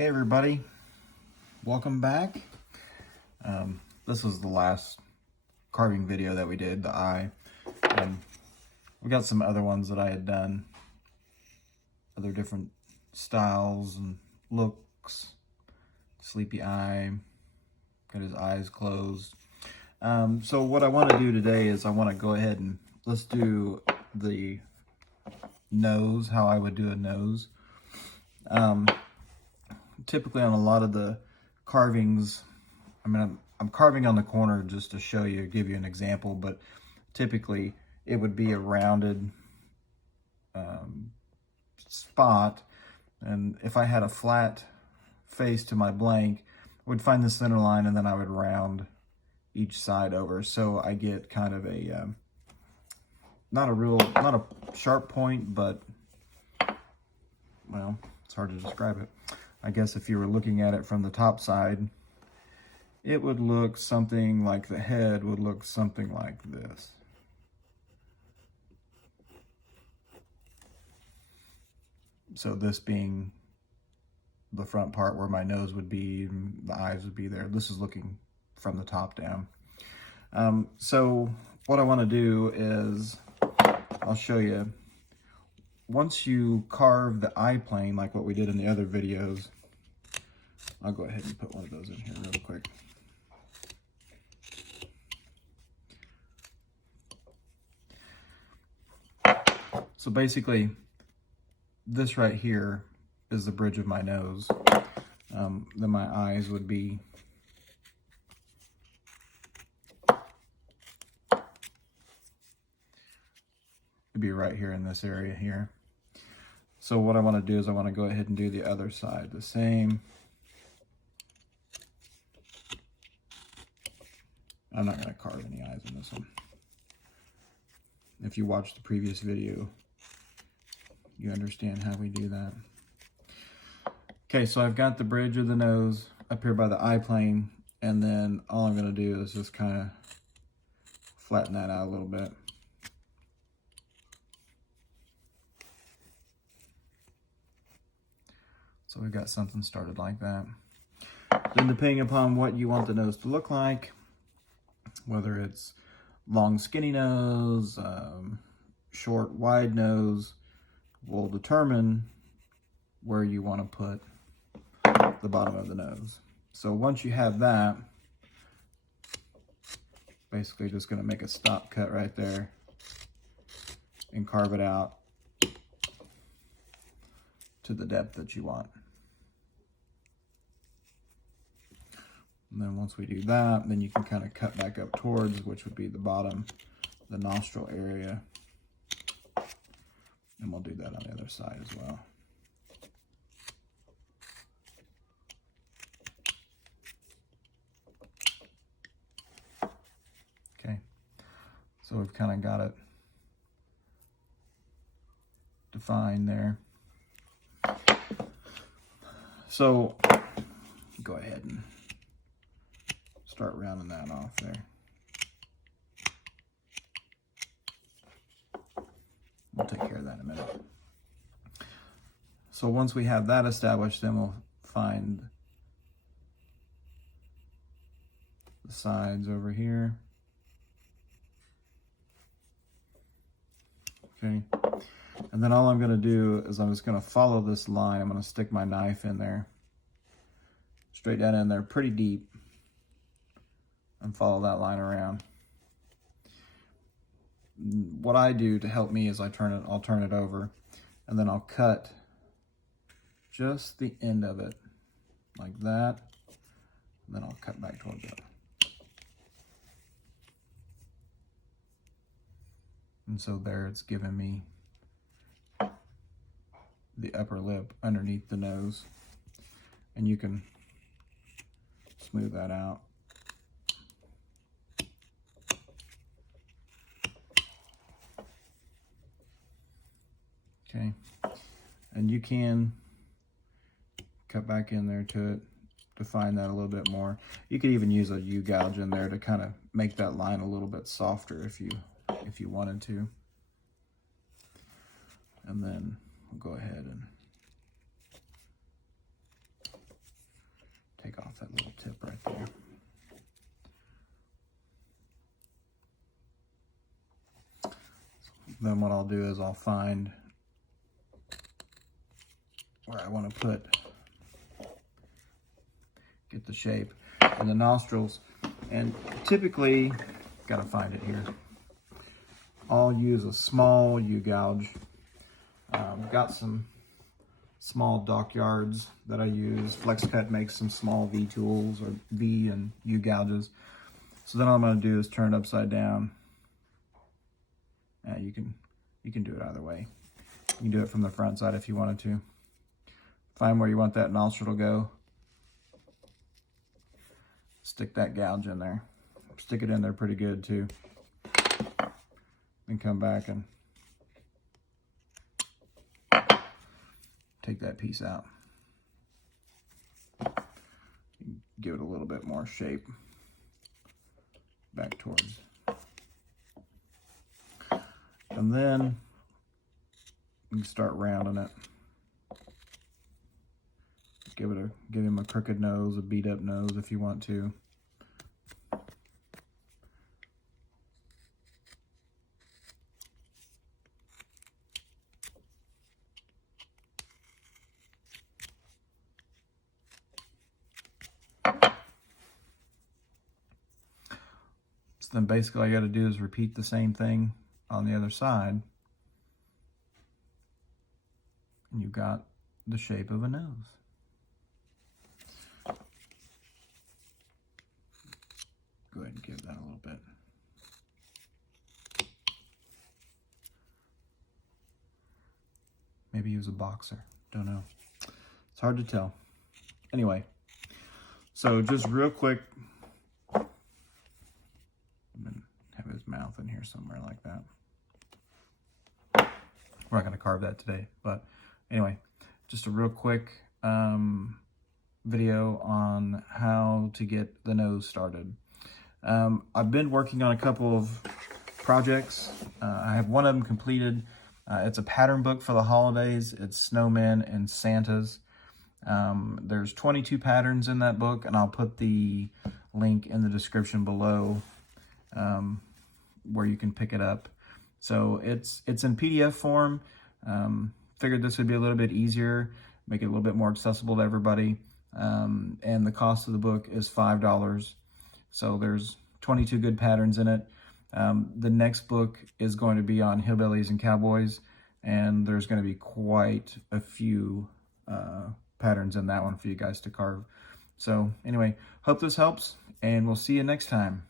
Hey everybody, welcome back. This was the last carving video that we did, the eye. We got some other ones that I had done, other different styles and looks. Sleepy eye, got his eyes closed. So what I want to do today is I want to go ahead and let's do the nose, how I would do a nose. Typically on a lot of the carvings, I'm carving on the corner just to show you, give you an example, but typically it would be a rounded spot, and if I had a flat face to my blank, I would find the center line and then I would round each side over, so I get kind of a not a sharp point, but well, it's hard to describe it. I guess if you were looking at it from the top side, it would look something like the head would look something like this. So this being the front part where my nose would be, the eyes would be there. This is looking from the top down. So what I want to do is, I'll show you, once you carve the eye plane like what we did in the other videos, I'll go ahead and put one of those in here real quick. So basically, this right here is the bridge of my nose. Then my eyes would be right here in this area here. So what I want to do is I want to go ahead and do the other side the same. I'm not going to carve any eyes in this one. If you watched the previous video, you understand how we do that. Okay, so I've got the bridge of the nose up here by the eye plane, and then all I'm going to do is just kind of flatten that out a little bit. So we've got something started like that. Then depending upon what you want the nose to look like, whether it's long skinny nose, short wide nose, will determine where you want to put the bottom of the nose. So once you have that, basically just going to make a stop cut right there and carve it out to the depth that you want. And then once we do that, then you can kind of cut back up towards, which would be the bottom, the nostril area. And we'll do that on the other side as well. Okay, so we've kind of got it defined there. So go ahead and start rounding that off there. We'll take care of that in a minute. So once we have that established, then we'll find the sides over here. Okay. And then all I'm going to do is I'm just going to follow this line. I'm going to stick my knife in there, straight down in there, pretty deep, and follow that line around. What I do to help me is I'll turn it over, and then I'll cut just the end of it like that, and then I'll cut back towards it. And so there it's giving me the upper lip underneath the nose, and you can smooth that out. Okay, and you can cut back in there to it, define that a little bit more. You could even use a U-gouge in there to kind of make that line a little bit softer if you wanted to. And then we'll go ahead and Then what I'll do is I'll find where I want to get the shape and the nostrils. And typically, gotta find it here, I'll use a small U-gouge. Got some small dockyards that I use. FlexCut makes some small V tools or V and U gouges. So then all I'm going to do is turn it upside down. You can do it either way. You can do it from the front side if you wanted to. Find where you want that nostril to go. Stick that gouge in there. Stick it in there pretty good too. Then come back and take that piece out. Give it a little bit more shape back towards. And then you can start rounding it. Give him a crooked nose, a beat up nose if you want to. So then basically all you got to do is repeat the same thing on the other side. And you've got the shape of a nose. Go ahead and give that a little bit. Maybe he was a boxer. Don't know. It's hard to tell. Anyway, so just real quick, I'm gonna have his mouth in here somewhere like that. We're not going to carve that today, but anyway, just a real quick video on how to get the nose started. I've been working on a couple of projects. I have one of them completed. It's a pattern book for the holidays. It's snowmen and Santas. There's 22 patterns in that book, and I'll put the link in the description below where you can pick it up. So it's in PDF form. Figured this would be a little bit easier, make it a little bit more accessible to everybody. And the cost of the book is $5. So there's 22 good patterns in it. The next book is going to be on hillbillies and cowboys, and there's going to be quite a few patterns in that one for you guys to carve. So anyway, hope this helps, and we'll see you next time.